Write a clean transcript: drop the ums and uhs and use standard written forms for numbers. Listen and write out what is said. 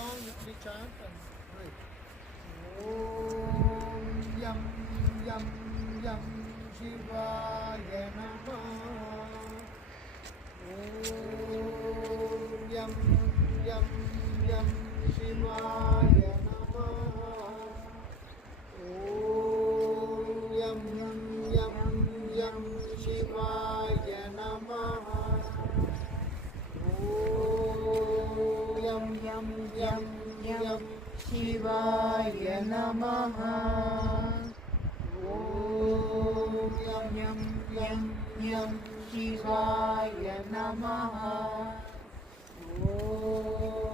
along with the chant and pray. Om Yam Yam Yam Shivaya Namah. Om Yam Yam Yam Shivaya Namah. Om Yam Yam Yam Shivaya Namah. Yam yam yam yam Shivaya Namaha. Om yam yam yam yam Shivaya Namaha. Om